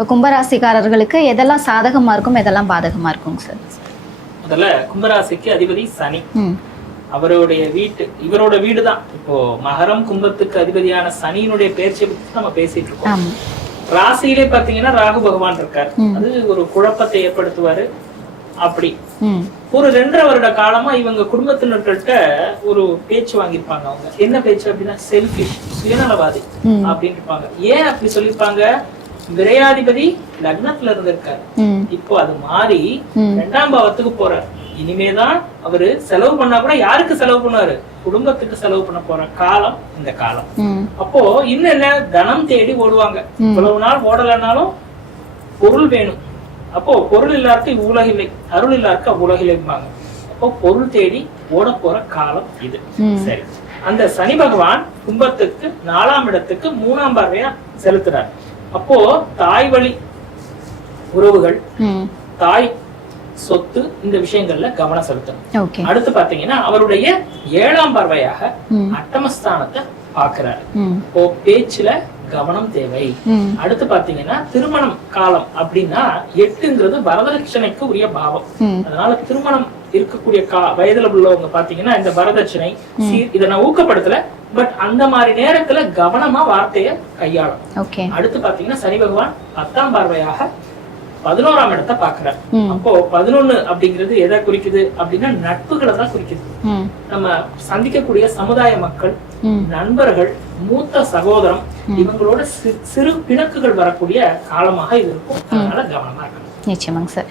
இப்போ கும்பராசிக்காரர்களுக்கு எதெல்லாம் சாதகமா இருக்கும், எதெல்லாம் பாதகமா இருக்குங்க சார்? முதல்ல கும்பராசிக்கு அதிபதி சனி. ம். அவருடைய இவரோட வீடு தான். இப்போ மகரம் கும்பத்துக்கு அதிபதியான சனியினுடைய பெயர்ச்சியை பத்தி நம்ம பேசிட்டு இருக்கோம். ஆமா. ராசியிலே பாத்தீங்கன்னா ராகு பகவான் இருக்காரு. அது ஒரு குழப்பத்தை ஏற்படுத்துவாரு. அப்படி ஒரு 2.5 வருட காலமா இவங்க குடும்பத்தினர்கிட்ட ஒரு பேச்சு வாங்கியிருப்பாங்க. அவங்க என்ன பேச்சு அப்படின்னா செல்ஃபிஷ், சுயநலவாதி அப்படின்னு இருப்பாங்க. ஏன் அப்படி சொல்லிருப்பாங்க? விரையாதிபதி லக்னத்துல இருந்திருக்காரு. இப்போ அது மாறி 2ஆம் பாவத்துக்கு போறாரு. இனிமேதான் அவரு செலவு பண்ணா கூட யாருக்கு செலவு பண்ணுவாரு? குடும்பத்துக்கு செலவு பண்ண போற காலம் இந்த காலம். அப்போ இன்னும் என்ன, தனம் தேடி ஓடுவாங்க. இவ்வளவு நாள் ஓடலனாலும் பொருள் வேணும். அப்போ பொருள் இல்லாருக்கு உலகில்லை, அருள் இல்லாருக்கு அவ்வுலகில்லைம்பாங்க. அப்போ பொருள் தேடி ஓட போற காலம் இது. சரி, அந்த சனி பகவான் கும்பத்துக்கு 4ஆம் இடத்துக்கு 3ஆம் பார்வையா செலுத்துறார். அப்போ தாய் வழி உறவுகள், தாய் சொத்து, இந்த விஷயங்கள்ல கவனம் செலுத்தணும். அடுத்து பாத்தீங்கன்னா அவருடைய 7ஆம் பார்வையாக அட்டமஸ்தானத்தை பாக்குறாரு. இப்போ பேச்சுல கவனம் தேவை. அடுத்து பாத்தீங்கன்னா திருமணம் காலம் அப்படின்னா 8ங்கிறது வரதட்சணைக்கு உரிய பாவம். அதனால திருமணம் இருக்கக்கூடிய வயதுல உள்ளவங்க பாத்தீங்கன்னா இந்த வரதட்சணை இதை நான் ஊக்கப்படுத்தல, பட் அந்த மாதிரி நேரத்துல கவனமா வார்த்தைய கையாளும். அடுத்து பாத்தீங்கன்னா சனி பகவான் 10ஆம் பார்வையாக 11ஆம் இடத்தை பாக்குறாரு. அப்போ 11 அப்படிங்கிறது எதை குறிக்குது அப்படின்னா நட்புகளை தான் குறிக்குது. நம்ம சந்திக்கக்கூடிய சமுதாய மக்கள், நண்பர்கள், மூத்த சகோதரம், இவங்களோட சிறு பிணக்குகள் வரக்கூடிய காலமாக இது இருக்கும். அதனால கவனமா இருக்கணும். நிச்சயமாங்க சார்.